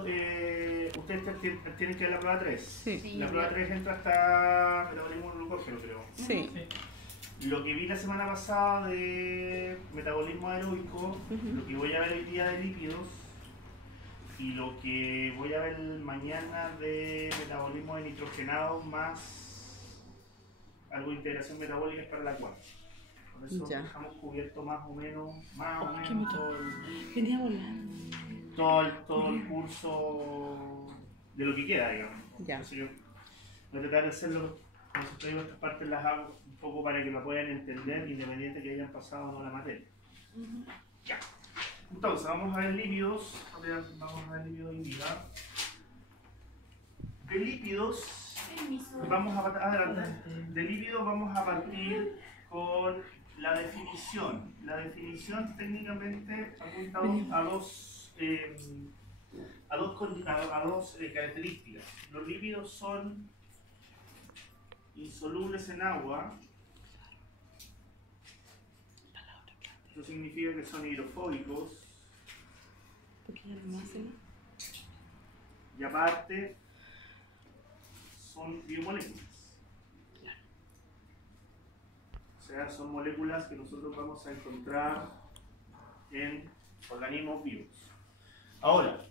ustedes tienen que ver la prueba 3. Sí. La prueba 3 entra hasta metabolismo glucógeno, creo. Sí. Lo que vi la semana pasada de metabolismo aeróbico, lo que voy a ver hoy día de lípidos y lo que voy a ver mañana de metabolismo de nitrogenado más algo de integración metabólica es para la 4. Por eso dejamos cubierto más o menos venía volando. Todo el curso de lo que queda, digamos. Ya. Entonces yo voy a tratar de hacerlo, como si traigo estas partes las hago un poco para que la puedan entender, independiente que hayan pasado o no la materia. Ya. Entonces, vamos a ver lípidos. Vamos a ver lípidos in vida. De lípidos, de lípidos vamos a partir con la definición. La definición técnicamente apunta a dos características. Los lípidos son insolubles en agua. Eso significa que son hidrofóbicos. Y aparte son biomoléculas. O sea, son moléculas que nosotros vamos a encontrar en organismos vivos. Ahora,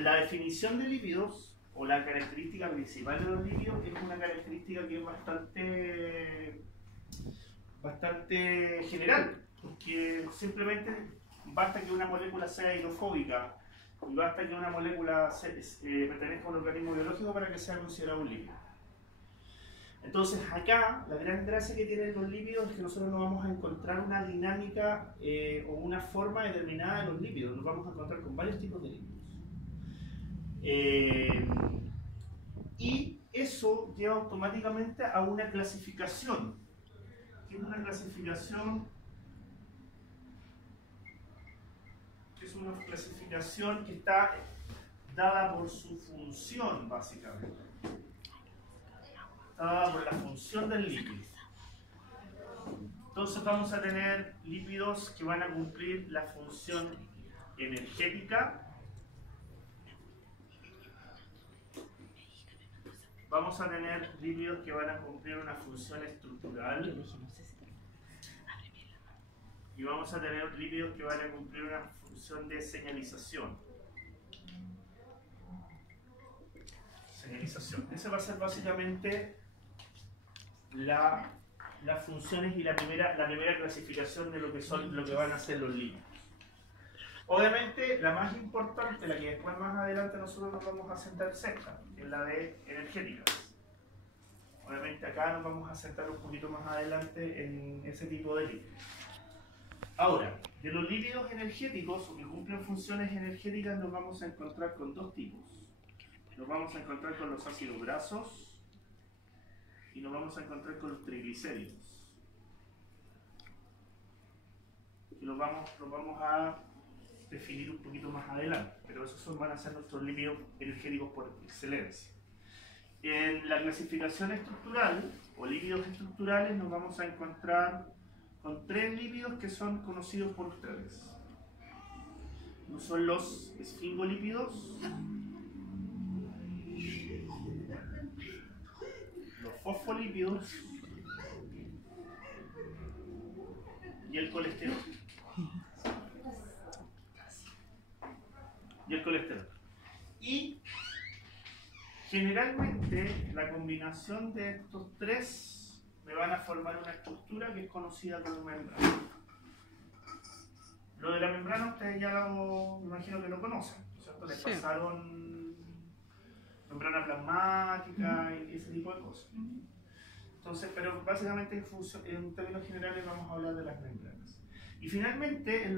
la definición de lípidos, o la característica principal de los lípidos, es una característica que es bastante general, porque simplemente basta que una molécula sea hidrofóbica y basta que una molécula pertenezca a un organismo biológico para que sea considerado un lípido. Entonces acá, la gran gracia que tienen los lípidos es que nosotros no vamos a encontrar una dinámica o una forma determinada de los lípidos, nos vamos a encontrar con varios tipos de lípidos. Y eso lleva automáticamente a una clasificación, que es una clasificación que está dada por su función, básicamente. Está dada por la función del lípido. Entonces vamos a tener lípidos que van a cumplir la función energética. Vamos a tener lípidos que van a cumplir una función estructural. Y vamos a tener lípidos que van a cumplir una función de señalización. Esa va a ser básicamente las funciones y la primera clasificación de lo que van a ser los lípidos. Obviamente, la más importante, la que después más adelante nosotros nos vamos a sentar cerca, es la de energéticas. Obviamente acá nos vamos a sentar un poquito más adelante en ese tipo de lípidos. Ahora, de los lípidos energéticos o que cumplen funciones energéticas nos vamos a encontrar con dos tipos. Nos vamos a encontrar con los ácidos grasos y nos vamos a encontrar con los triglicéridos. Y los vamos a definir un poquito más adelante, pero esos van a ser nuestros lípidos energéticos por excelencia. En la clasificación estructural o lípidos estructurales nos vamos a encontrar con tres lípidos que son conocidos por ustedes. Uno son los esfingolípidos, los fosfolípidos y el colesterol. Y generalmente la combinación de estos tres me van a formar una estructura que es conocida como membrana. Lo de la membrana ustedes ya me imagino que lo conocen, ¿cierto? Les pasaron membrana plasmática y ese tipo de cosas. Entonces, pero básicamente en términos generales vamos a hablar de las membranas. Y finalmente, en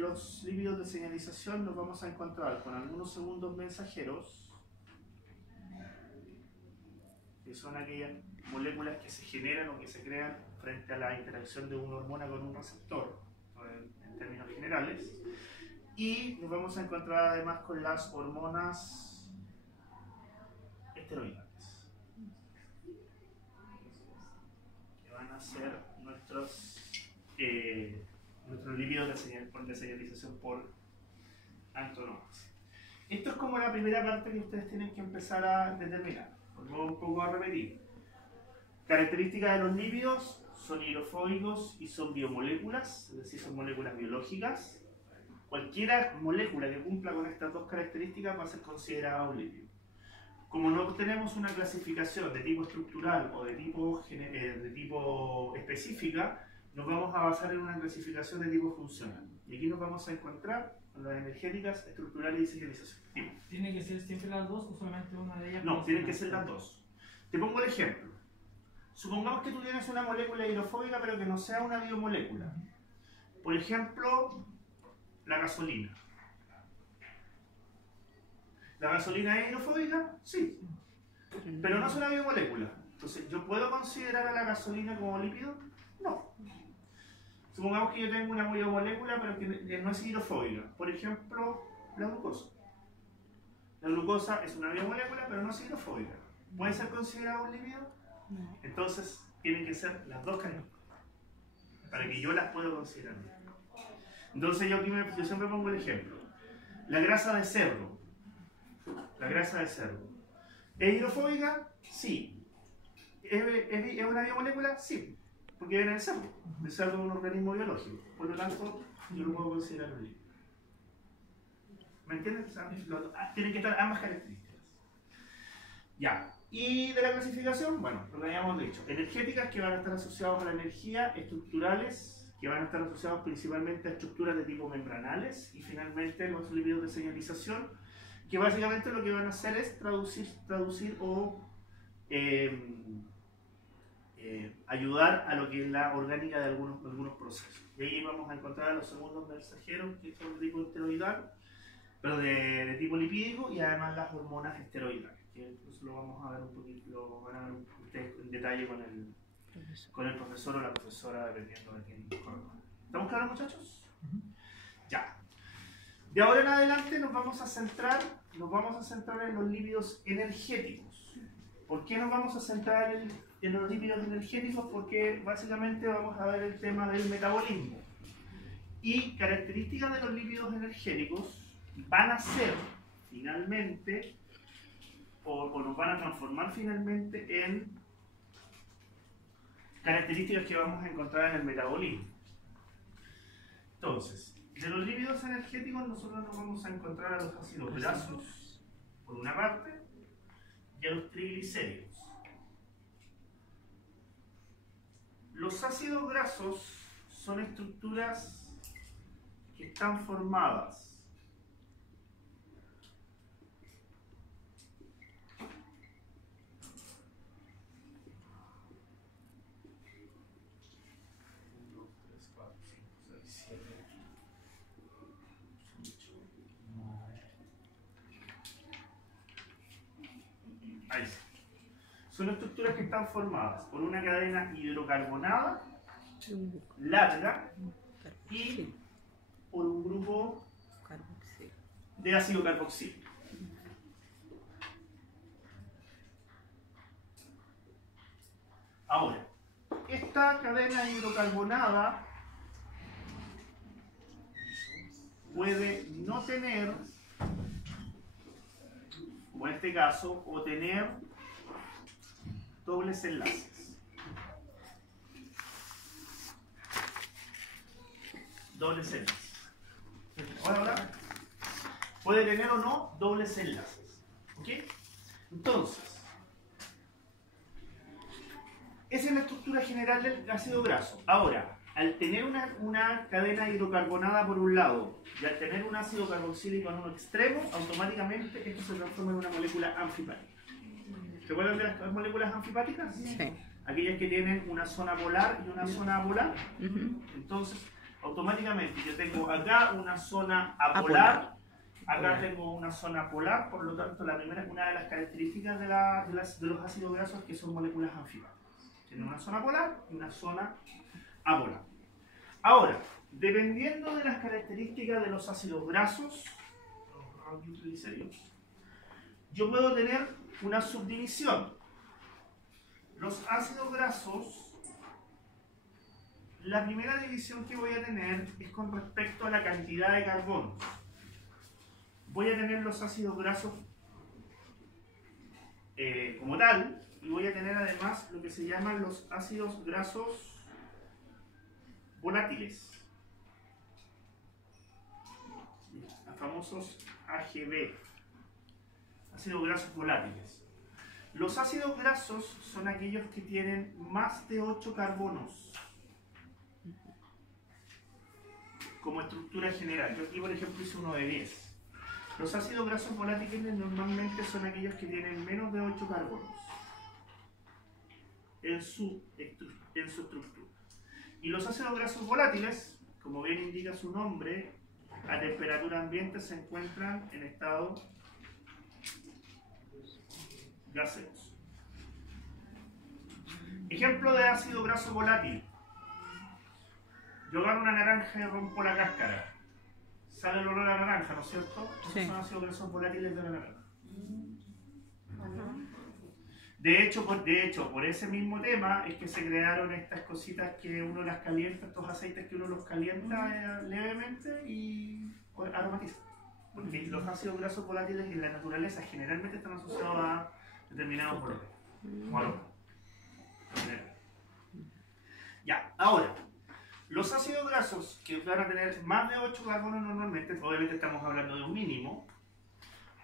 los lípidos de señalización nos vamos a encontrar con algunos segundos mensajeros, que son aquellas moléculas que se generan o que se crean frente a la interacción de una hormona con un receptor, en términos generales. Y nos vamos a encontrar además con las hormonas esteroidales, que van a ser nuestros lípidos de señalización por antonomasia. Esto es como la primera parte que ustedes tienen que empezar a determinar. Volvemos un poco a repetir. Características de los lípidos: son hidrofóbicos y son biomoléculas, es decir, son moléculas biológicas. Cualquier molécula que cumpla con estas dos características va a ser considerada un lípido. Como no tenemos una clasificación de tipo estructural o de tipo específica, nos vamos a basar en una clasificación de tipo funcional. Y aquí nos vamos a encontrar con las energéticas, estructurales y señalización. ¿Tiene que ser siempre las dos o solamente una de ellas? No, tienen que ser las dos. Te pongo el ejemplo. Supongamos que tú tienes una molécula hidrofóbica pero que no sea una biomolécula. Por ejemplo, la gasolina. ¿La gasolina es hidrofóbica? Sí. Pero no es una biomolécula. Entonces, ¿yo puedo considerar a la gasolina como lípido? No. Supongamos que yo tengo una biomolécula pero que no es hidrofóbica. Por ejemplo, la glucosa. La glucosa es una biomolécula pero no es hidrofóbica. ¿Puede ser considerado un lípido? No. Entonces, tienen que ser las dos características para que yo las pueda considerar. Entonces, yo siempre pongo el ejemplo. La grasa de cerdo. La grasa de cerdo. ¿Es hidrofóbica? Sí. ¿Es una biomolécula? Sí. Porque viene del cerdo. El cerdo es un organismo biológico. Por lo tanto, yo lo puedo considerar un lípido. ¿Me entienden? O sea, tienen que estar ambas características. Ya. Y de la clasificación, bueno, lo que habíamos dicho. Energéticas, que van a estar asociadas a la energía. Estructurales, que van a estar asociados principalmente a estructuras de tipo membranales. Y finalmente los lípidos de señalización, que básicamente lo que van a hacer es traducir o ayudar a lo que es la orgánica de algunos procesos. Y ahí vamos a encontrar a los segundos mensajeros, que son de tipo esteroidal, pero de tipo lipídico, y además las hormonas esteroidales, que eso lo vamos a ver un poquito, lo van a ver ustedes en detalle con el profesor o la profesora, dependiendo de quién corresponda. ¿Estamos claros, muchachos? Ya. De ahora en adelante nos vamos a centrar en los lípidos energéticos. ¿Por qué nos vamos a centrar en los lípidos energéticos? Porque básicamente vamos a ver el tema del metabolismo. Y características de los lípidos energéticos van a ser finalmente, o nos van a transformar finalmente en características que vamos a encontrar en el metabolismo. Entonces, de los lípidos energéticos nosotros nos vamos a encontrar a los ácidos grasos, por una parte, y a los triglicéridos. Los ácidos grasos son estructuras que están formadas ahí sí. Son estructuras que están formadas por una cadena hidrocarbonada larga y por un grupo de ácido carboxílico. Ahora, esta cadena hidrocarbonada puede no tener, o en este caso, o tener dobles enlaces. Dobles enlaces. Ahora, puede tener o no dobles enlaces. ¿Ok? Entonces, esa es la estructura general del ácido graso. Ahora, al tener una cadena hidrocarbonada por un lado y al tener un ácido carboxílico en un extremo, automáticamente esto se transforma en una molécula anfipática. ¿Se acuerdan de las moléculas anfipáticas? Sí. Aquellas que tienen una zona polar y una zona apolar. Entonces, automáticamente yo tengo acá una zona apolar, acá tengo una zona polar, por lo tanto una de las características de los ácidos grasos es que son moléculas anfipáticas. Tienen una zona polar y una zona apolar. Ahora, dependiendo de las características de los ácidos grasos, los triglicéridos, yo puedo tener una subdivisión. Los ácidos grasos, la primera división que voy a tener es con respecto a la cantidad de carbonos. voy a tener los ácidos grasos como tal, y voy a tener además lo que se llaman los ácidos grasos volátiles, los famosos AGV, ácidos grasos volátiles. Los ácidos grasos son aquellos que tienen más de 8 carbonos como estructura general. Yo aquí, por ejemplo, hice uno de 10. Los ácidos grasos volátiles normalmente son aquellos que tienen menos de 8 carbonos en su estructura. Y los ácidos grasos volátiles, como bien indica su nombre, a temperatura ambiente se encuentran en estado gaseoso. Ejemplo de ácido graso volátil. Yo agarro una naranja y rompo la cáscara. Sale el olor a la naranja, ¿no es cierto? Esos son ácidos grasos volátiles de la naranja. De hecho, por ese mismo tema es que se crearon estas cositas que uno las calienta, estos aceites que uno los calienta levemente y aromatiza. Porque los ácidos grasos volátiles en la naturaleza generalmente están asociados a determinados olores. Ya, ahora, los ácidos grasos que van a tener más de 8 carbonos normalmente, obviamente estamos hablando de un mínimo,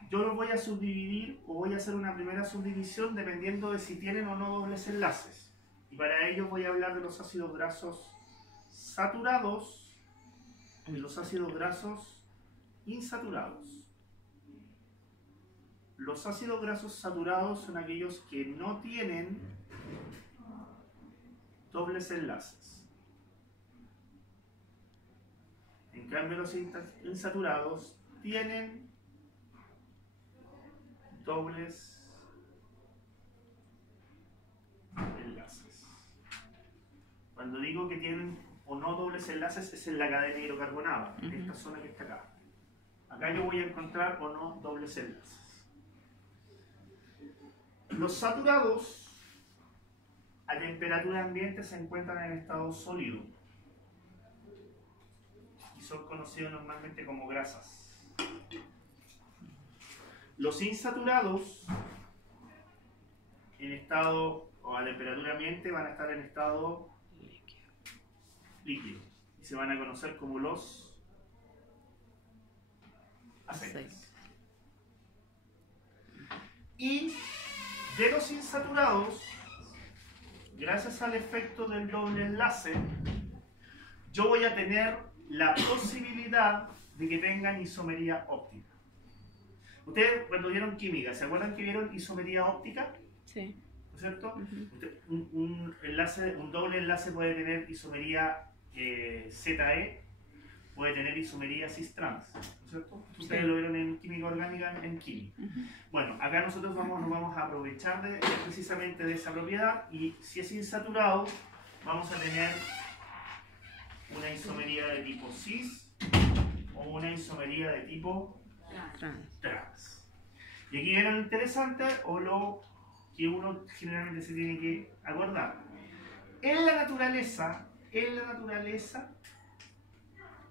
yo los voy a subdividir o voy a hacer una primera subdivisión dependiendo de si tienen o no dobles enlaces. Y para ello voy a hablar de los ácidos grasos saturados y los ácidos grasos insaturados. Los ácidos grasos saturados son aquellos que no tienen dobles enlaces. En cambio, los insaturados tienen dobles enlaces. Cuando digo que tienen o no dobles enlaces es en la cadena hidrocarbonada, en esta zona que está acá. Acá yo voy a encontrar o no dobles enlaces. Los saturados a temperatura ambiente se encuentran en estado sólido y son conocidos normalmente como grasas. Los insaturados en estado o a temperatura ambiente van a estar en estado líquido y se van a conocer como los aceites. Y de los insaturados, gracias al efecto del doble enlace, yo voy a tener la posibilidad de que tengan isomería óptica. Ustedes cuando vieron química, ¿se acuerdan que vieron isomería óptica? Sí. ¿No es cierto? Un doble enlace puede tener isomería ZE, puede tener isomería cis-trans, ¿no es cierto? Ustedes lo vieron en química orgánica, en química. Bueno, acá nosotros nos vamos a aprovechar precisamente de esa propiedad, y si es insaturado, vamos a tener una isomería de tipo cis o una isomería de tipo trans. Y aquí viene lo interesante o lo que uno generalmente se tiene que acordar. En la naturaleza,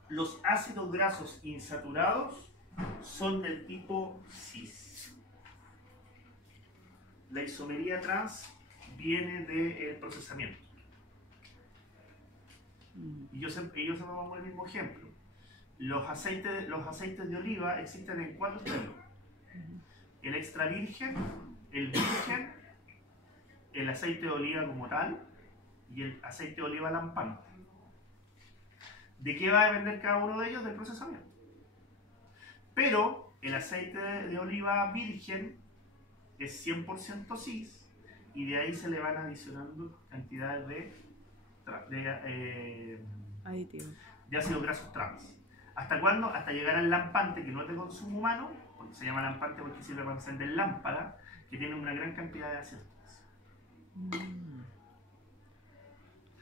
los ácidos grasos insaturados son del tipo cis. La isomería trans viene del procesamiento. Y yo siempre pongo el mismo ejemplo. Los aceites de oliva existen en 4 estilos: el extra virgen, el virgen, el aceite de oliva como tal y el aceite de oliva lampante. ¿De qué va a depender cada uno de ellos? Del procesamiento. Pero el aceite de oliva virgen es 100% cis y de ahí se le van adicionando cantidades de ácidos grasos trans. ¿Hasta cuándo? Hasta llegar al lampante, que no es de consumo humano, porque se llama lampante porque sirve para encender lámpara, que tiene una gran cantidad de ácidos trans.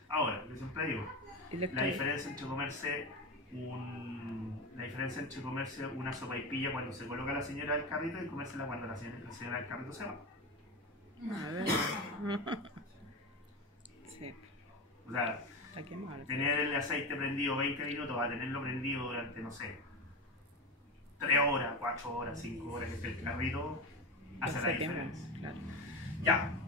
Ahora, yo siempre digo, la diferencia entre comerse una sopaipilla cuando se coloca la señora del carrito y comérsela cuando la señora del carrito se va. A ver. Sí. O sea, tener el aceite prendido 20 minutos a tenerlo prendido durante, no sé, 3 horas, 4 horas, 5 horas que esté el carrito, hace la Ese tiempo, diferencia. claro. Ya.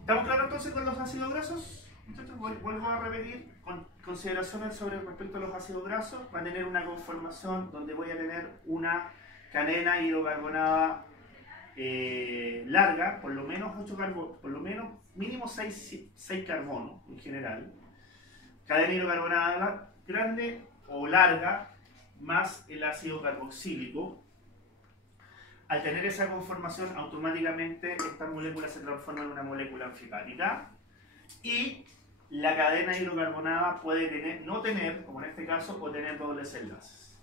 ¿Estamos claros entonces con los ácidos grasos? Entonces vuelvo a repetir, con consideraciones sobre respecto a los ácidos grasos, va a tener una conformación donde voy a tener una cadena hidrocarbonada larga, por lo menos 8 carbonos, por lo menos mínimo 6 carbonos en general. Cadena hidrocarbonada grande o larga, más el ácido carboxílico. Al tener esa conformación, automáticamente esta molécula se transforma en una molécula anfipática y la cadena hidrocarbonada puede no tener, como en este caso, o tener dobles enlaces.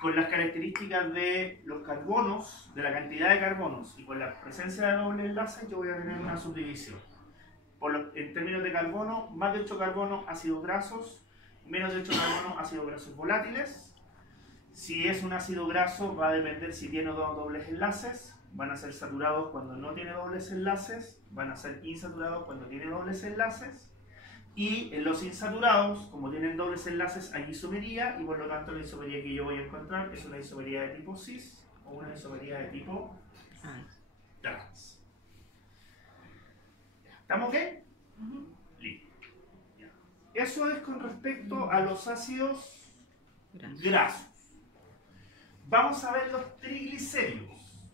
Con las características de los carbonos, de la cantidad de carbonos y con la presencia de doble enlaces, yo voy a tener una subdivisión. En términos de carbono, más de 8 carbonos ácidos grasos, menos de 8 carbonos ácidos grasos volátiles. Si es un ácido graso, va a depender si tiene o no dobles enlaces. Van a ser saturados cuando no tiene dobles enlaces, van a ser insaturados cuando tiene dobles enlaces. Y en los insaturados, como tienen dobles enlaces, hay isomería, y por lo tanto la isomería que yo voy a encontrar es una isomería de tipo cis o una isomería de tipo trans. ¿Estamos ok? Listo. Ya. Eso es con respecto a los ácidos grasos. Vamos a ver los triglicéridos.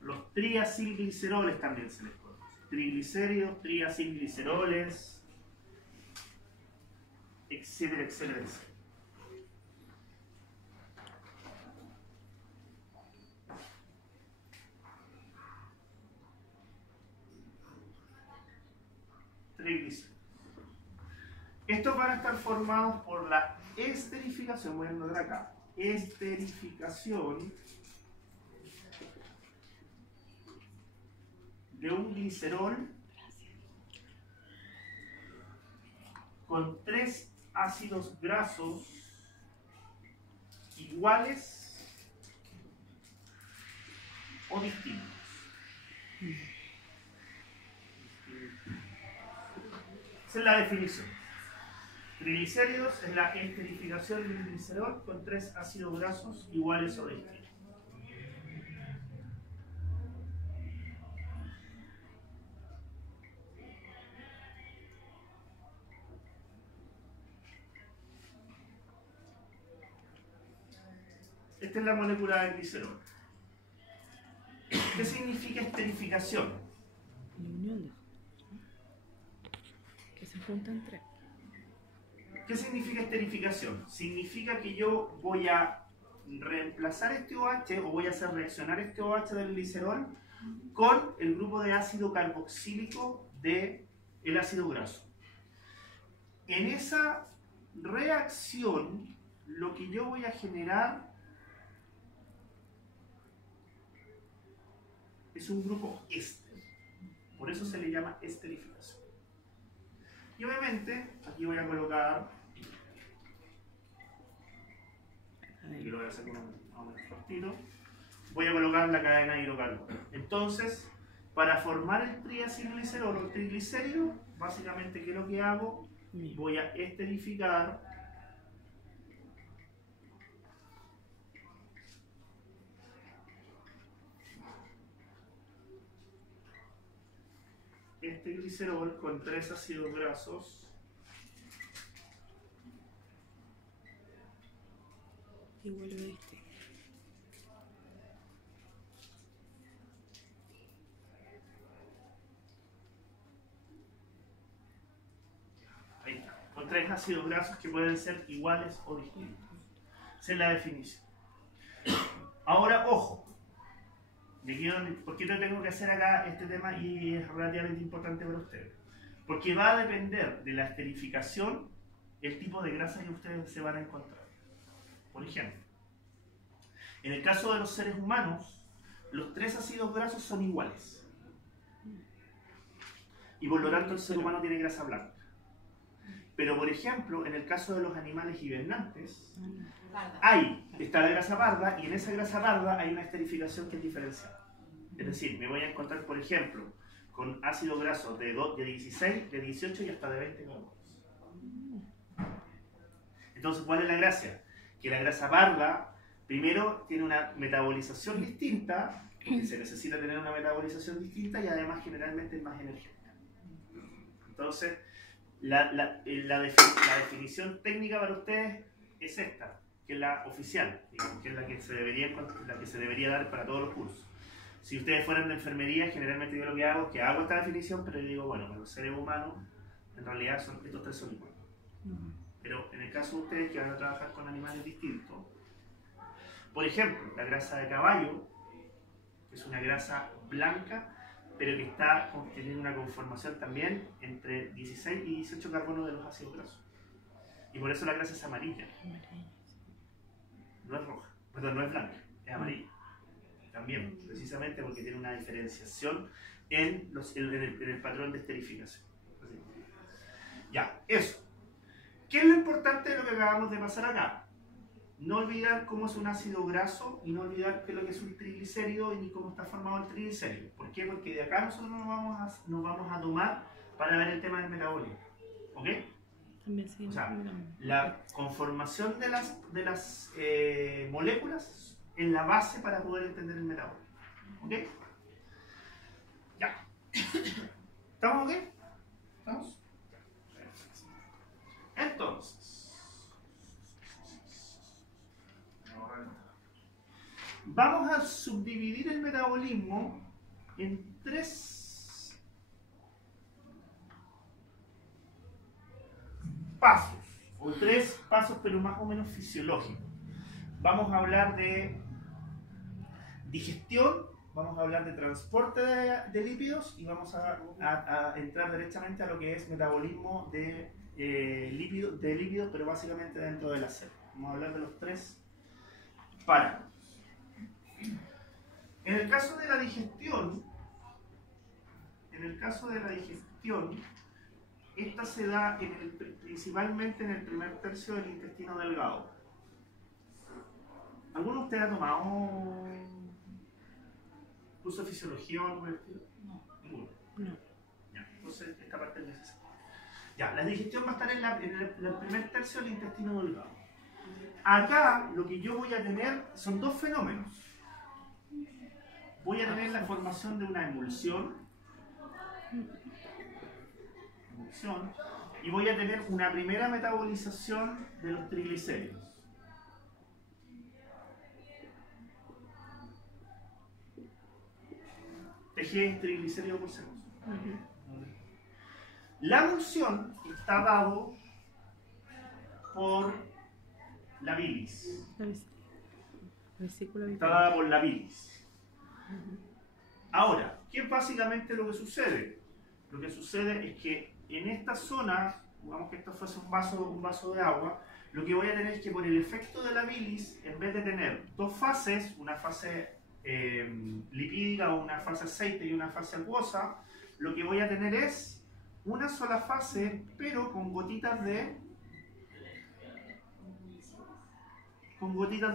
Los triacilgliceroles también se les conoce. Triglicéridos, triacilgliceroles, etcétera, etcétera, etcétera. Triglicéridos. Estos van a estar formados por la esterificación, voy a anotar acá, esterificación de un glicerol con 3 ácidos grasos iguales o distintos. Esa es la definición. Triglicéridos es la esterificación de un glicerol con 3 ácidos grasos iguales o distintos. Esta es la molécula de glicerol. ¿Qué significa esterificación? La unión que se juntan 3. ¿Qué significa esterificación? Significa que yo voy a reemplazar este OH o voy a hacer reaccionar este OH del glicerol con el grupo de ácido carboxílico del ácido graso. En esa reacción, lo que yo voy a generar es un grupo éster. Por eso se le llama esterificación. Y obviamente, aquí voy a colocar, aquí lo voy a hacer con un cortito, voy a colocar la cadena de hidrocarburos. Entonces, para formar el triacilglicerol o el triglicérido, básicamente, ¿qué es lo que hago? Voy a esterificar este glicerol con 3 ácidos grasos Y vuelve este. Ahí está, con 3 ácidos grasos que pueden ser iguales o distintos. Esa es la definición. Ahora, ojo. ¿Por qué no tengo que hacer acá este tema y es relativamente importante para ustedes? Porque va a depender de la esterificación el tipo de grasa que ustedes se van a encontrar. Por ejemplo, en el caso de los seres humanos, los 3 ácidos grasos son iguales. Y por lo tanto el ser humano tiene grasa blanca. Pero por ejemplo, en el caso de los animales hibernantes, está la grasa parda y en esa grasa parda hay una esterificación que es diferenciada. Es decir, me voy a encontrar, por ejemplo, con ácidos grasos de 16, de 18 y hasta de 20 carbonos. Entonces, ¿cuál es la gracia? Que la grasa parda Primero, tiene una metabolización distinta, porque se necesita tener una metabolización distinta y además generalmente es más energética. Entonces, la definición técnica para ustedes es esta, que es la oficial, digamos, que es la que se debería dar para todos los cursos. Si ustedes fueran de enfermería, generalmente yo lo que hago es que hago esta definición, pero yo digo, bueno, para los seres humanos, en realidad estos tres son iguales. Pero en el caso de ustedes que van a trabajar con animales distintos, por ejemplo, la grasa de caballo, que es una grasa blanca, pero que tiene una conformación también entre 16 y 18 carbonos de los ácidos grasos. Y por eso la grasa es amarilla. No es roja, perdón, no es blanca, es amarilla. También, precisamente porque tiene una diferenciación en el patrón de esterificación. Así. Ya, eso. ¿Qué es lo importante de lo que acabamos de pasar acá? No olvidar cómo es un ácido graso y no olvidar qué es lo que es un triglicérido y cómo está formado el triglicérido. ¿Por qué? Porque de acá nosotros nos vamos a tomar para ver el tema del metabolismo. ¿Ok? O sea, la conformación de las moléculas es la base para poder entender el metabolismo. ¿Ok? Ya. ¿Estamos ok? ¿Estamos? Entonces, vamos a subdividir el metabolismo en tres pasos, o tres pasos pero más o menos fisiológicos. Vamos a hablar de digestión, vamos a hablar de transporte de lípidos y vamos a entrar derechamente a lo que es metabolismo de lípidos, pero básicamente dentro de la célula. Vamos a hablar de los tres parámetros. En el caso de la digestión, esta se da principalmente en el primer tercio del intestino delgado. ¿Alguno de ustedes ha tomado curso de fisiología o algo por el estilo? No. ¿Ninguno? No. Ya, entonces esta parte es necesaria. Ya, la digestión va a estar en el primer tercio del intestino delgado. Acá lo que yo voy a tener son dos fenómenos. Voy a tener la formación de una emulsión y voy a tener una primera metabolización de los triglicéridos. TG triglicéridos por segundo. La emulsión está dado por la bilis. Está dada por la bilis. Ahora, ¿qué es básicamente lo que sucede? Lo que sucede es que en esta zona, digamos que esto fuese un vaso de agua, lo que voy a tener es que por el efecto de la bilis, en vez de tener dos fases, una fase lipídica o una fase aceite y una fase acuosa, lo que voy a tener es una sola fase, pero con gotitas de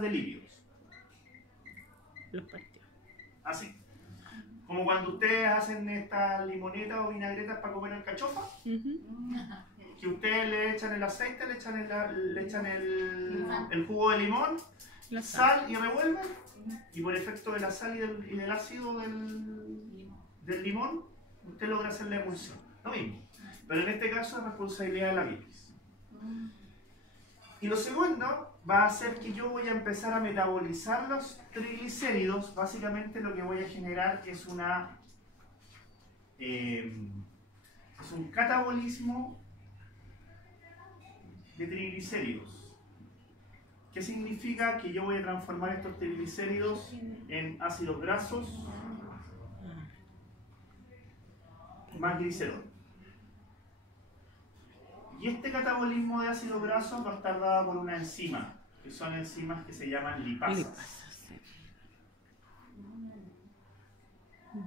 lípidos. Los partidos. Así. Como cuando ustedes hacen estas limonetas o vinagretas para comer alcachofa, que ustedes le echan el aceite, le echan el jugo de limón, sal y revuelven, y por efecto de la sal y del ácido del limón, usted logra hacer la emulsión. Lo mismo. Pero en este caso es responsabilidad de la bilis. Y lo segundo va a ser que yo voy a empezar a metabolizar los triglicéridos. Básicamente lo que voy a generar es un catabolismo de triglicéridos. ¿Qué significa? Que yo voy a transformar estos triglicéridos en ácidos grasos más glicerol. Y este catabolismo de ácidos grasos va a estar dado por una enzima, que son enzimas que se llaman lipasas.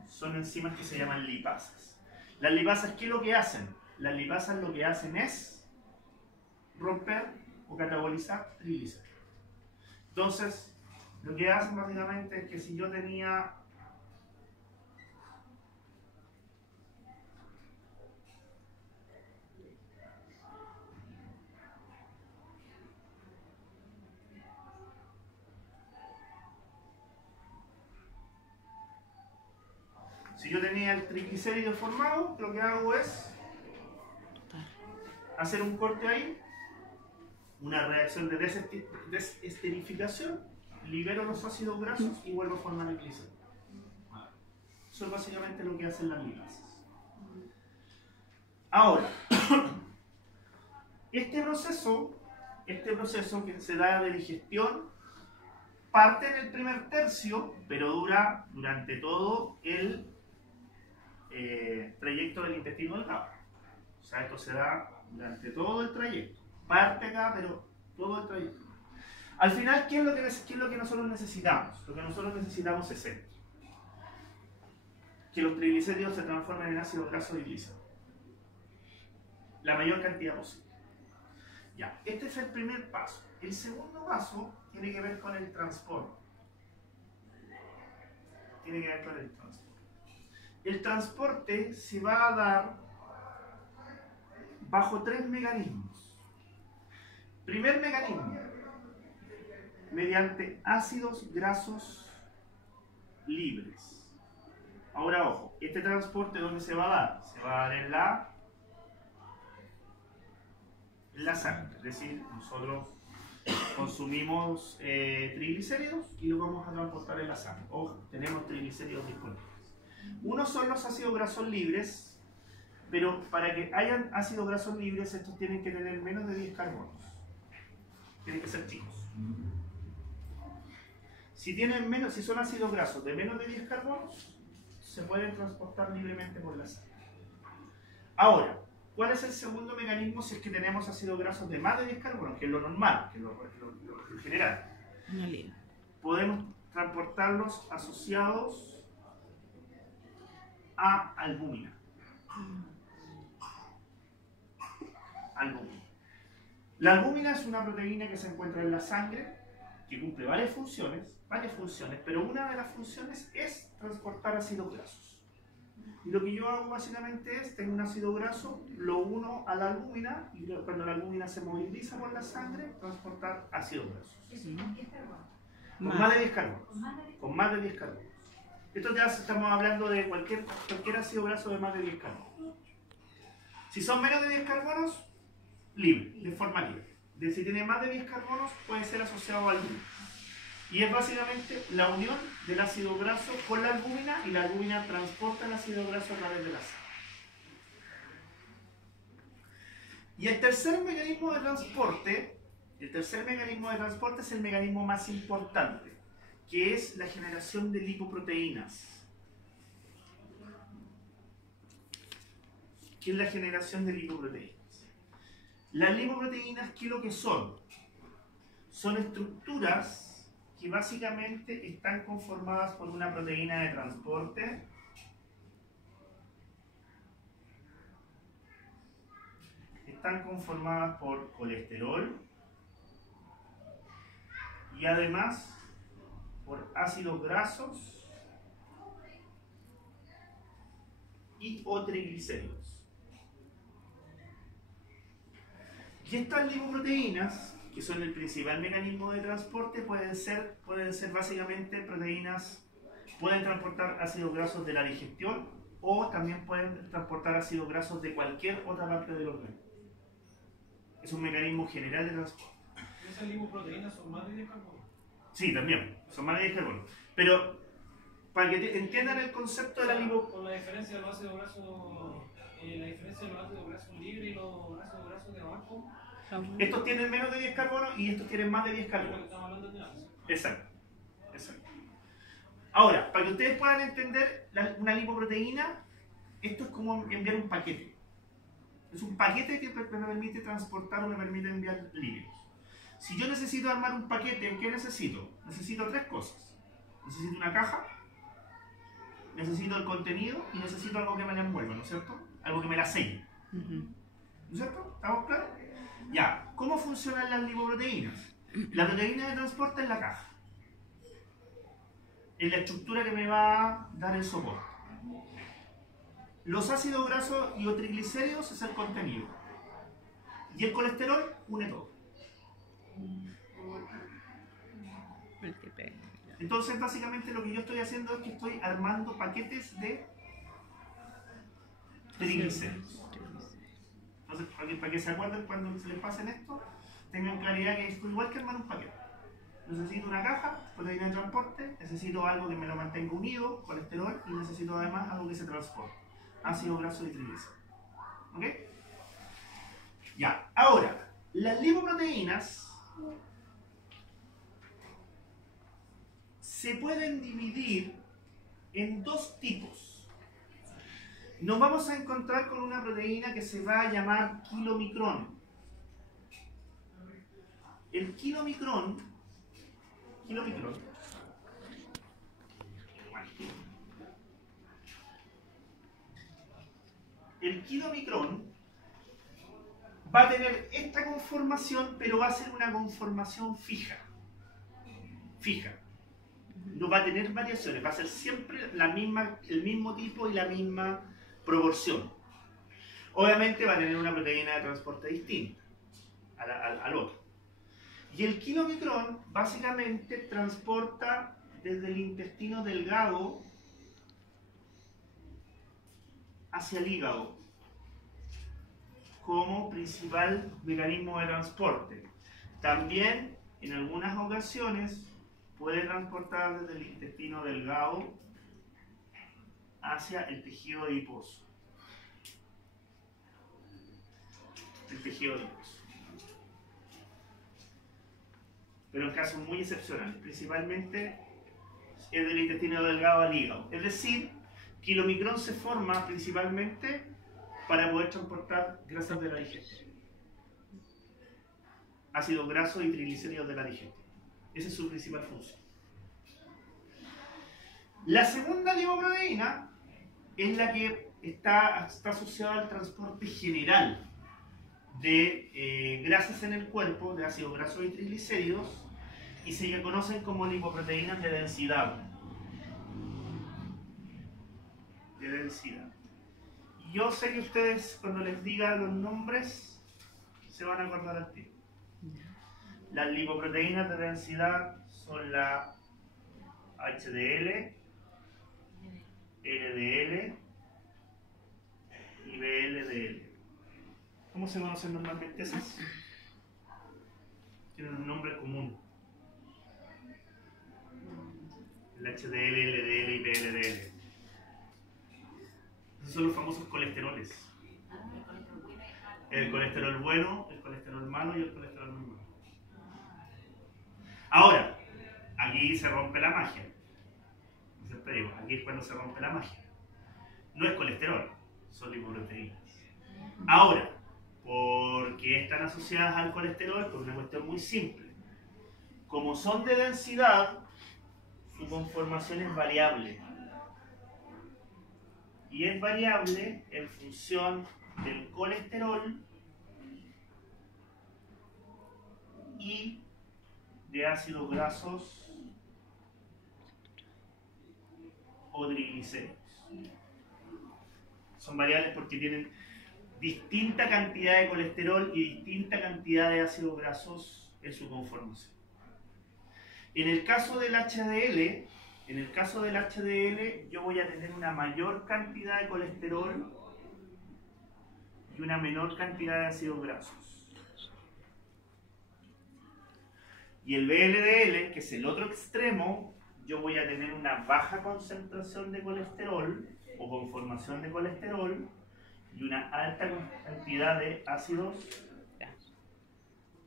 Son enzimas que se llaman lipasas. Las lipasas, ¿qué es lo que hacen? Las lipasas lo que hacen es romper o catabolizar triglicéridos. Entonces, lo que hacen básicamente es que si yo tenía Si yo tenía el triglicérido formado, lo que hago es hacer un corte ahí, una reacción de desesterificación, libero los ácidos grasos y vuelvo a formar el glicérido. Eso es básicamente lo que hacen las ligasas. Ahora, este proceso que se da de digestión parte en el primer tercio, pero dura durante todo el trayecto del intestino delgado. O sea, esto se da durante todo el trayecto. Parte acá, pero todo el trayecto. Al final, ¿qué es lo que nosotros necesitamos? Lo que nosotros necesitamos es esto. Que los triglicéridos se transformen en ácido graso y glicéridos. La mayor cantidad posible. Ya, este es el primer paso. El segundo paso tiene que ver con el transporte. El transporte se va a dar bajo tres mecanismos. Primer mecanismo, mediante ácidos grasos libres. Ahora, ojo, este transporte, ¿dónde se va a dar? Se va a dar en la sangre. Es decir, nosotros consumimos triglicéridos y los vamos a transportar en la sangre. Ojo, tenemos triglicéridos disponibles. Unos son los ácidos grasos libres, pero para que hayan ácidos grasos libres, estos tienen que tener menos de 10 carbonos. Tienen que ser chicos. Si son ácidos grasos de menos de 10 carbonos, se pueden transportar libremente por la sangre. Ahora, ¿cuál es el segundo mecanismo si es que tenemos ácidos grasos de más de 10 carbonos? Que es lo normal, que es lo general. Podemos transportarlos asociados a albúmina. La albúmina es una proteína que se encuentra en la sangre, que cumple varias funciones, pero una de las funciones es transportar ácidos grasos. Y lo que yo hago básicamente es, tengo un ácido graso, lo uno a la albúmina, y cuando la albúmina se moviliza por la sangre, transportar ácidos grasos. Con más de 10 carbonos. Con más de 10 carbonos. Esto ya estamos hablando de cualquier ácido graso de más de 10 carbonos. Si son menos de 10 carbonos, libre, de forma libre. Si tiene más de 10 carbonos, puede ser asociado a albúmina. Y es básicamente la unión del ácido graso con la albúmina, y la albúmina transporta el ácido graso a través de la sangre. Y el tercer mecanismo de transporte es el mecanismo más importante, que es la generación de lipoproteínas. ¿Qué es la generación de lipoproteínas? Las lipoproteínas, ¿qué es lo que son? Son estructuras que básicamente están conformadas por una proteína de transporte, están conformadas por colesterol y además por ácidos grasos y o triglicéridos. Y estas lipoproteínas, que son el principal mecanismo de transporte, pueden ser básicamente proteínas, pueden transportar ácidos grasos de la digestión o también pueden transportar ácidos grasos de cualquier otra parte del organismo. Es un mecanismo general de transporte. ¿Esas lipoproteínas son más de 10 carbonos? Sí, también, son más de 10 carbonos. Pero para que entiendan el concepto de la lipoproteína. Con la diferencia de los ácidos grasos libres y los ácidos grasos de abajo. Estos tienen menos de 10 carbonos y estos tienen más de 10 carbonos. Estamos hablando de ácidos. Exacto. Ahora, para que ustedes puedan entender una lipoproteína, esto es como enviar un paquete. Es un paquete que me permite transportar o me permite enviar líquidos. Si yo necesito armar un paquete, ¿qué necesito? Necesito tres cosas. Necesito una caja, necesito el contenido y necesito algo que me la envuelva, ¿no es cierto? Algo que me la selle. ¿No es cierto? ¿Estamos claros? Ya, ¿cómo funcionan las lipoproteínas? La proteína de transporte es la caja. Es la estructura que me va a dar el soporte. Los ácidos grasos y los triglicéridos es el contenido. Y el colesterol une todo. Entonces, básicamente lo que yo estoy haciendo es que estoy armando paquetes de triglicéridos. Entonces, para que se acuerden cuando se les pasen esto, tengan claridad que esto es igual que armar un paquete. Necesito una caja, proteína de transporte, necesito algo que me lo mantenga unido, colesterol, y necesito además algo que se transporte, ácido graso y triglicéridos. ¿Ok? Ya, ahora, las lipoproteínas se pueden dividir en dos tipos. Nos vamos a encontrar con una proteína que se va a llamar kilomicrón. El kilomicrón, va a tener esta conformación, pero va a ser una conformación fija. No va a tener variaciones, va a ser siempre el mismo tipo y la misma proporción. Obviamente va a tener una proteína de transporte distinta al otro. Y el kilomicrón básicamente transporta desde el intestino delgado hacia el hígado como principal mecanismo de transporte. También en algunas ocasiones puede transportar desde el intestino delgado hacia el tejido adiposo. Pero en casos muy excepcionales, principalmente es del intestino delgado al hígado. Es decir, kilomicrón se forma principalmente para poder transportar grasas de la digestión, ácidos grasos y triglicéridos de la digestión. Esa es su principal función. La segunda lipoproteína es la que está asociada al transporte general de grasas en el cuerpo, de ácidos grasos y triglicéridos, y se conocen como lipoproteínas de densidad. Y yo sé que ustedes, cuando les diga los nombres, se van a acordar al tiro. Las lipoproteínas de densidad son la HDL, LDL y VLDL. ¿Cómo se conocen normalmente esas? Tienen un nombre común. El HDL, LDL y VLDL. Esos son los famosos colesteroles. El colesterol bueno, el colesterol malo y el colesterol muy malo. Ahora, aquí se rompe la magia. Siempre digo, aquí es cuando se rompe la magia. No es colesterol, son lipoproteínas. Ahora, ¿por qué están asociadas al colesterol? Por una cuestión muy simple. Como son de densidad, su conformación es variable. Y es variable en función del colesterol y de ácidos grasos o triglicéridos. Son variables porque tienen distinta cantidad de colesterol y distinta cantidad de ácidos grasos en su conformación. En el caso del HDL, yo voy a tener una mayor cantidad de colesterol y una menor cantidad de ácidos grasos. Y el VLDL, que es el otro extremo, yo voy a tener una baja concentración de colesterol o conformación de colesterol y una alta cantidad de ácidos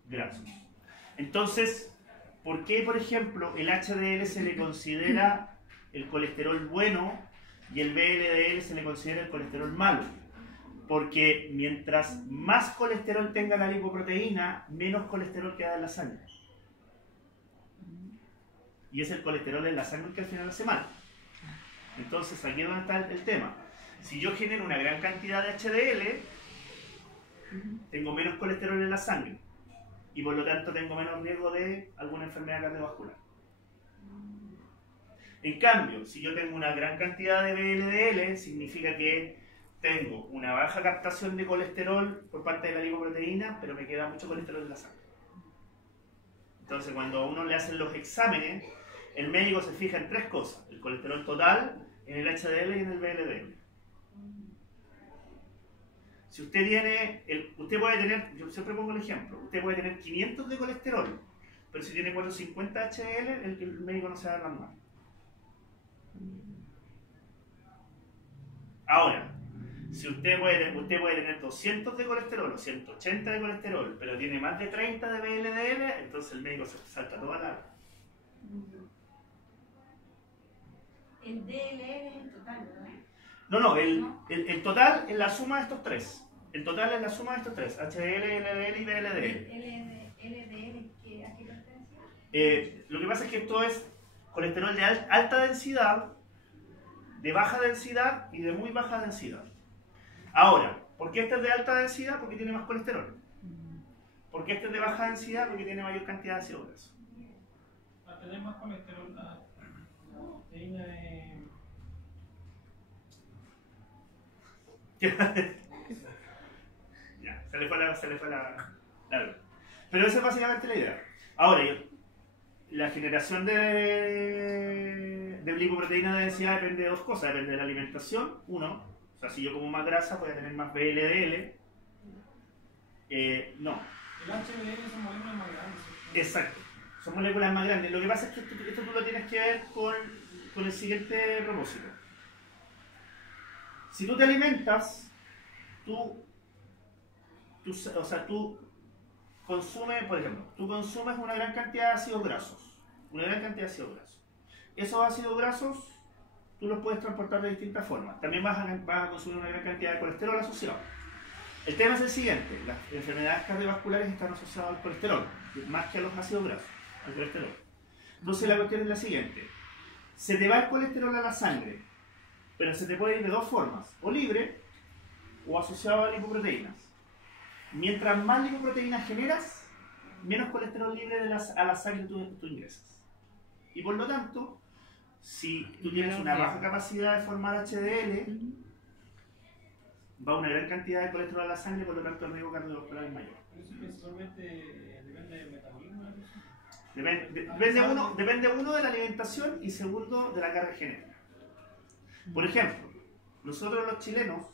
grasos. Entonces, ¿por qué, por ejemplo, el HDL se le considera el colesterol bueno y el VLDL se le considera el colesterol malo? Porque mientras más colesterol tenga la lipoproteína, menos colesterol queda en la sangre. Y es el colesterol en la sangre que al final hace mal. Entonces, aquí es donde está el tema. Si yo genero una gran cantidad de HDL, tengo menos colesterol en la sangre. Y por lo tanto tengo menos riesgo de alguna enfermedad cardiovascular. En cambio, si yo tengo una gran cantidad de VLDL, significa que tengo una baja captación de colesterol por parte de la lipoproteína, pero me queda mucho colesterol en la sangre. Entonces, cuando a uno le hacen los exámenes, el médico se fija en tres cosas: el colesterol total, en el HDL y en el VLDL. Si usted tiene, usted puede tener, yo siempre pongo el ejemplo, usted puede tener 500 de colesterol, pero si tiene 450 HDL, el médico no se va a dar las manos. Ahora, si usted puede tener 200 de colesterol o 180 de colesterol, pero tiene más de 30 de VLDL, entonces el médico se salta toda la... El DLL es el total, ¿verdad? No, el total es la suma de estos tres. El total es la suma de estos tres, HDL, LDL y VLDL. ¿LDL a qué pertenece? Lo que pasa es que esto es colesterol de alta densidad, de baja densidad y de muy baja densidad. Ahora, ¿por qué este es de alta densidad? Porque tiene más colesterol. ¿Por qué este es de baja densidad? Porque tiene mayor cantidad de ácido graso. Para tener más colesterol, la proteína es... Ya, se le fue la luz. Pero esa es básicamente la idea. Ahora, la generación de glicoproteína de densidad depende de dos cosas. Depende de la alimentación, uno. O sea, si yo como más grasa voy a tener más VLDL. No. El HDL son moléculas más grandes. Exacto. Son moléculas más grandes. Lo que pasa es que esto tú lo tienes que ver con el siguiente propósito. Si tú te alimentas, tú consumes, por ejemplo, tú consumes una gran cantidad de ácidos grasos. Una gran cantidad de ácidos grasos. Esos ácidos grasos tú los puedes transportar de distintas formas. También vas a consumir una gran cantidad de colesterol asociado. El tema es el siguiente: las enfermedades cardiovasculares están asociadas al colesterol, más que a los ácidos grasos, al colesterol. Entonces la cuestión es la siguiente: se te va el colesterol a la sangre, pero se te puede ir de dos formas: o libre o asociado a lipoproteínas. Mientras más lipoproteínas generas, menos colesterol libre a la sangre tú ingresas. Y por lo tanto, si tú tienes una baja capacidad de formar HDL, va una gran cantidad de colesterol a la sangre, por lo tanto el riesgo cardiovascular es mayor. Eso principalmente depende del metabolismo. Depende uno de la alimentación y segundo de la carga genética. Por ejemplo, nosotros los chilenos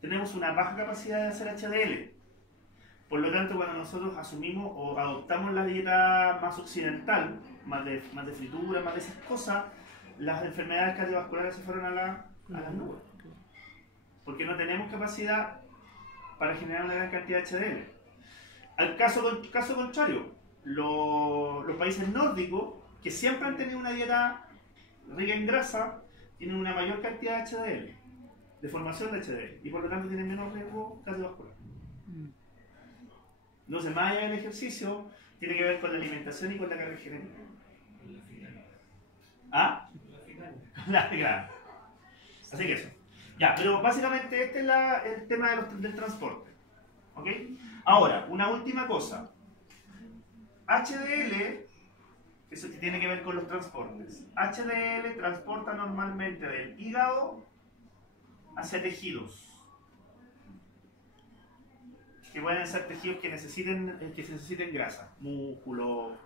tenemos una baja capacidad de hacer HDL. Por lo tanto, cuando nosotros asumimos o adoptamos la dieta más occidental, más de fritura, más de esas cosas, las enfermedades cardiovasculares se fueron a las nubes. Porque no tenemos capacidad para generar una gran cantidad de HDL. Al caso contrario, los países nórdicos, que siempre han tenido una dieta rica en grasa, tienen una mayor cantidad de HDL, de formación de HDL, y por lo tanto tienen menos riesgo cardiovascular. Entonces, más allá del ejercicio, tiene que ver con la alimentación y con la carga genética. ¿Ah? Claro. Así que eso. Ya, pero básicamente este es el tema del transporte. ¿Ok? Ahora, una última cosa. HDL, eso tiene que ver con los transportes. HDL transporta normalmente del hígado hacia tejidos. Que pueden ser tejidos que necesiten grasa, músculo,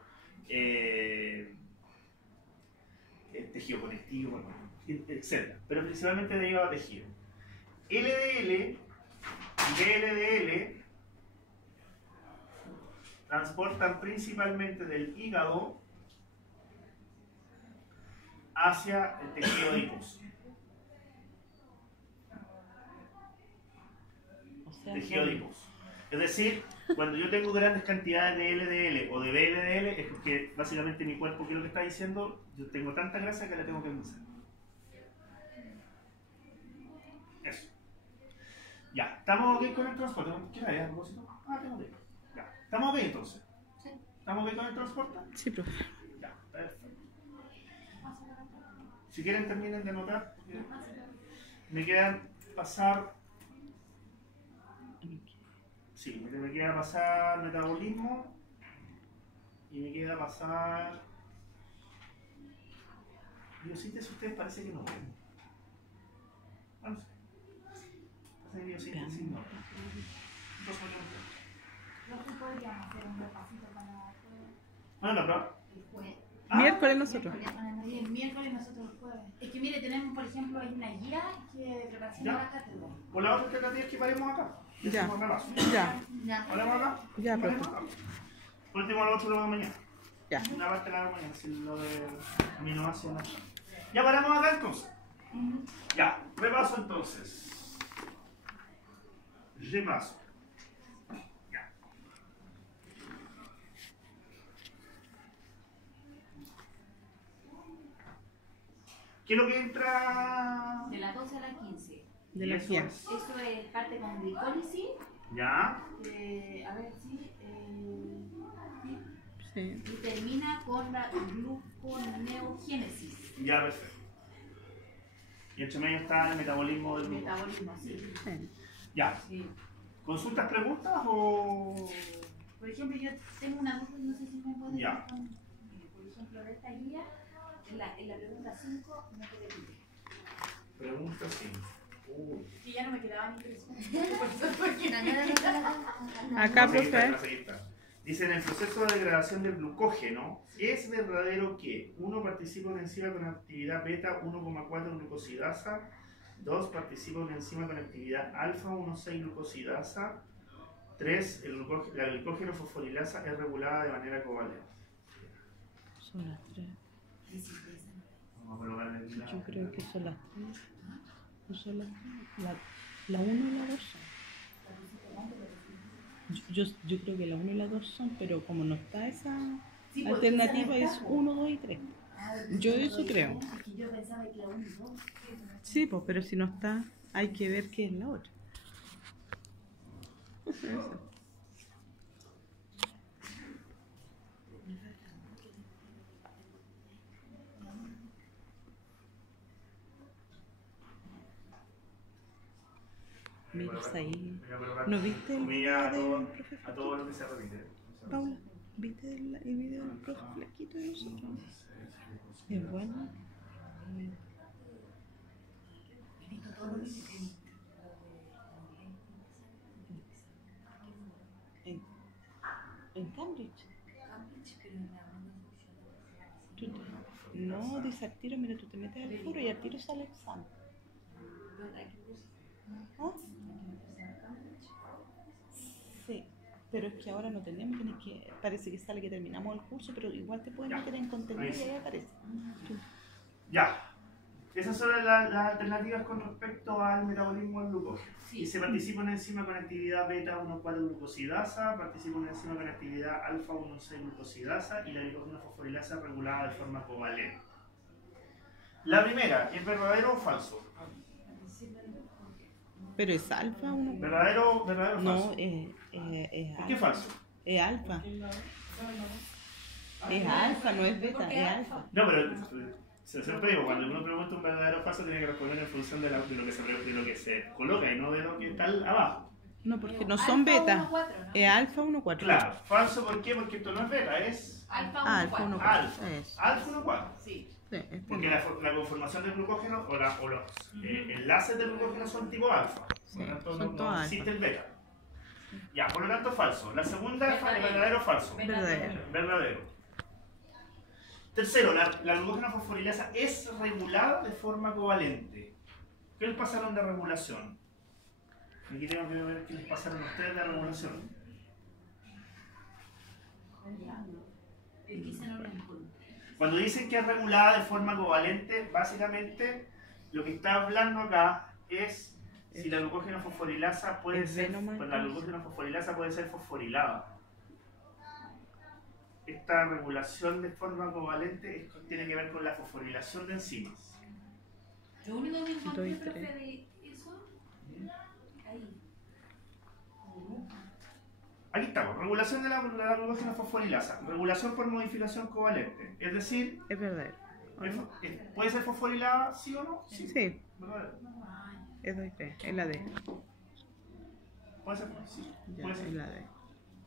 tejido conectivo, etc. Pero principalmente de hígado a tejido. LDL y VLDL transportan principalmente del hígado hacia el tejido adiposo. Tejido adiposo. Es decir, cuando yo tengo grandes cantidades de LDL o de VLDL, es porque básicamente mi cuerpo, ¿qué es lo que está diciendo? Yo tengo tanta grasa que la tengo que almacenar. Eso. Ya, ¿estamos ok con el transporte? ¿Qué hay a propósito? Tengo que ir. Ya, ¿estamos ok entonces? Sí. ¿Estamos ok con el transporte? Sí, profe. Ya, perfecto. Si quieren terminen de anotar, me quedan pasar... Sí, me queda pasar metabolismo y me queda pasar biosíntesis. Ustedes parece que no ven. No sé. Parece que biosíntesis no. No se podrían hacer un repasito para Bueno, la prueba. el jueves. Miércoles nosotros. Y el miércoles nosotros el jueves. Es que mire, tenemos por ejemplo hay una guía que de preparación Ya. de la cátedra. O la otra alternativa es que paremos acá. Y Ya. hacemos repaso. Ya, Ya. ¿Paremos acá? Ya, ¿Paremos profe. acá? Por último, lo otro lo hago mañana. ya. Una parte la hago mañana, si lo de aminoácidos. Ya paramos acá entonces. Ya, repaso entonces. Repaso. Ya. ¿Qué es lo que entra? De las 12 a las 15. De la Eso guía. es. Eso es parte con glicólisis. Ya. A ver si. Sí. Y termina con la gluconeogénesis. Ya, perfecto. Y entre medio está el metabolismo del grupo. Metabolismo, sí. Sí. Ya. Sí. ¿Consultas, preguntas o...? Por ejemplo, yo tengo una duda, no sé si me puedes Ya. responder. Por ejemplo, de esta guía, en la pregunta 5, no te repite. Preguntas, sí. Y ya no me quedaba ni tres. Acá, Vamos a seguir, profe. vamos a seguir. Dice, en el proceso de degradación del glucógeno, ¿es verdadero que 1 participa una enzima con actividad beta 1,4 glucosidasa, 2 participa una enzima con actividad alfa 1,6 glucosidasa, 3 la glucógeno fosforilasa es regulada de manera covalente? Son las 3. Vamos a colocar en el Yo creo que son las 3. No son las 3. La 1 y la 2 son. Yo creo que la 1 y la 2 son, pero como no está esa Sí, pues, alternativa, esa no es está, 1, 2 y 3. Yo eso creo. Es que yo pensaba que la 1 y 2. Sí, pues, pero si no está, hay que ver qué es la otra. Eso. Mira, ahí. ¿No viste el Comida video del profe a todo lo que se repite. Paula, ¿viste el video del profe flaquito de nosotros? Es bueno. En Cambridge. No, dice al tiro, mira, tú te metes al foro y al tiro sale el examen. ¿Ah? Sí, pero es que ahora no tenemos, tienes que, parece que sale que terminamos el curso, pero igual te puedes meter en contenido y ahí aparece. Ya. Esas son las alternativas con respecto al metabolismo del glucógeno. Sí. Y se participa una enzima con actividad beta 1,4 glucosidasa, participa una enzima con actividad alfa 1,6 glucosidasa y la glucógeno fosforilasa regulada de forma covalente. La primera, ¿es verdadero o falso? Pero es alfa o no? ¿Verdadero o falso? No, es ¿Por qué falso? Es alfa. Es alfa, no es beta, es alfa. No, pero siempre digo, cuando uno pregunta un verdadero o falso tiene que responder en función de lo que se coloca y no de lo que está abajo. No, porque no son beta. Es alfa 1,4. Claro, falso, ¿por qué? Porque esto no es beta, es Alfa Alfa 1,4. 1,4. alfa. Eso. Alfa 1,4. Sí. Sí, este Porque no. la conformación del glucógeno o los enlaces del glucógeno son tipo alfa. Sí, Por lo tanto, son no todos existe alfa. el beta. Ya, por lo tanto, falso. La segunda es Verdadero. verdadero o falso. Verdadero. Verdadero. Tercero, la glucógeno fosforilasa es regulada de forma covalente. ¿Qué les pasaron de regulación? Aquí tengo que ver qué les pasaron a ustedes de regulación. Cuando dicen que es regulada de forma covalente, básicamente lo que está hablando acá es si la glucógeno fosforilasa puede Es ser, nomás, pues la glucógeno fosforilasa puede ser fosforilada. Esta regulación de forma covalente tiene que ver con la fosforilación de enzimas. Lo único que encontré, Doy profe, tres. de eso, ahí. Aquí estamos, regulación de la glucógeno fosforilasa, regulación por modificación covalente, es decir, Es verdadero. ¿o no? ¿puede ser fosforilada sí o no? Sí, ¿Verdadero? es doy tres. Es la D. ¿Puede ser? Sí, Ya, puede es ser. la D.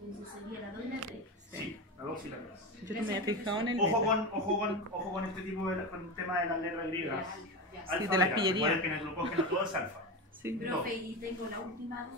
Entonces sería la 2 y la 3. Sí, la 2 y la 3. Yo no me había fijado en el Ojo beta. con este tipo con el tema de las letras griegas. Sí, de las beta. pillerías. Recuerden que en el glucógeno todo es alfa. Sí. Profe, y tengo la última